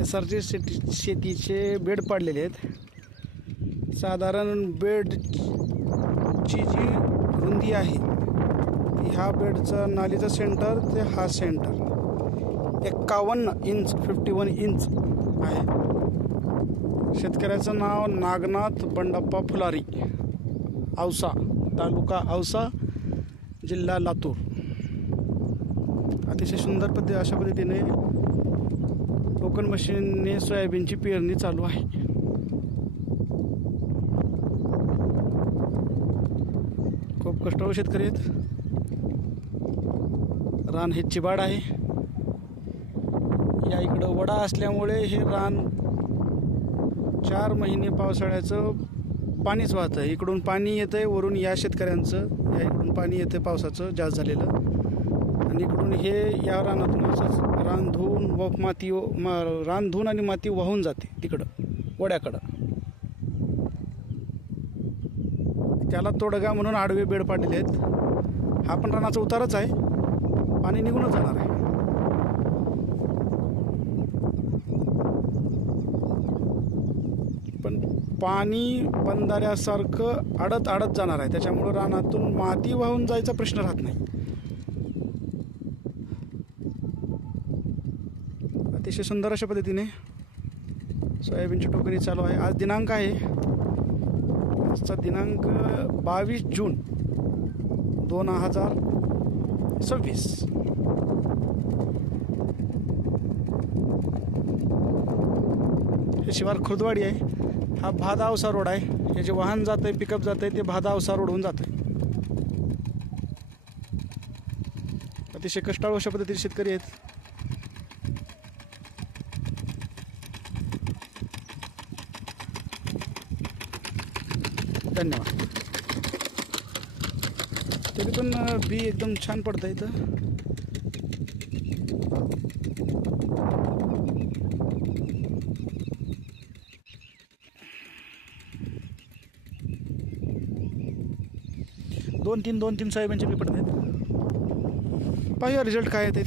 SRG शेतीचे bed पाडलेले आहेत। साधारण बेडची जी रुंदी आहे ह्या बेडचं नालीचं सेंटर ते हा सेंटर 51 इंच 51 इंच आहे। शेतकऱ्याचं नाव नागनाथ बंडप्पा फुलारी, औसा, तालुका औसा, जिल्हा लातूर। अतिशय सुंदर अशा पद्धतीने टोकन मशीनने सोयाबीनची पेरणी चालू आहे। खूप कष्टाळू शेतकरी आहेत। रान हे चिबाड आहे। या इकडं वडा असल्यामुळे हे रान 4 महिने पावसाळ्याचं पाणीच वाहतं। इकडून पाणी येतं आहे, वरून या शेतकऱ्यांचं या इकडून पाणी येतं आहे पावसाचं जास्त झालेलं, आणि इकडून हे या रानातून असंच रान धुवून आणि माती वाहून जाते तिकडं वड्याकडं। त्याला तोडगा म्हणून आडवे बेड पाडलेले आहेत। हा पण रानाचा उतारच आहे, पाणी निघूनच जाणार आहे। पण पाणी बंधाऱ्यासारखं अडत जाणार आहे, त्याच्यामुळं रानातून माती वाहून जायचा प्रश्न राहत नाही। अतिशय सुंदर अशा पद्धतीने सोयाबीनची टोकणी चालू आहे। आज दिनांक आहे, आजचा दिनांक 22 जून 2026। हे शिवार खुर्दवाडी आहे। हा भादा औसा रोड आहे। हे जे वाहन जात आहे, पिकअप जात आहे, ते भादा औसा रोडहून जात आहे। अतिशय कष्टाळू अशा पद्धतीने शेतकरी आहेत। धन्यवाद। तरी पण बी एकदम छान पडतं इथं। दोन तीन सोयाबीनचे बी पडत आहेत। पाहूया रिझल्ट काय आहे ते।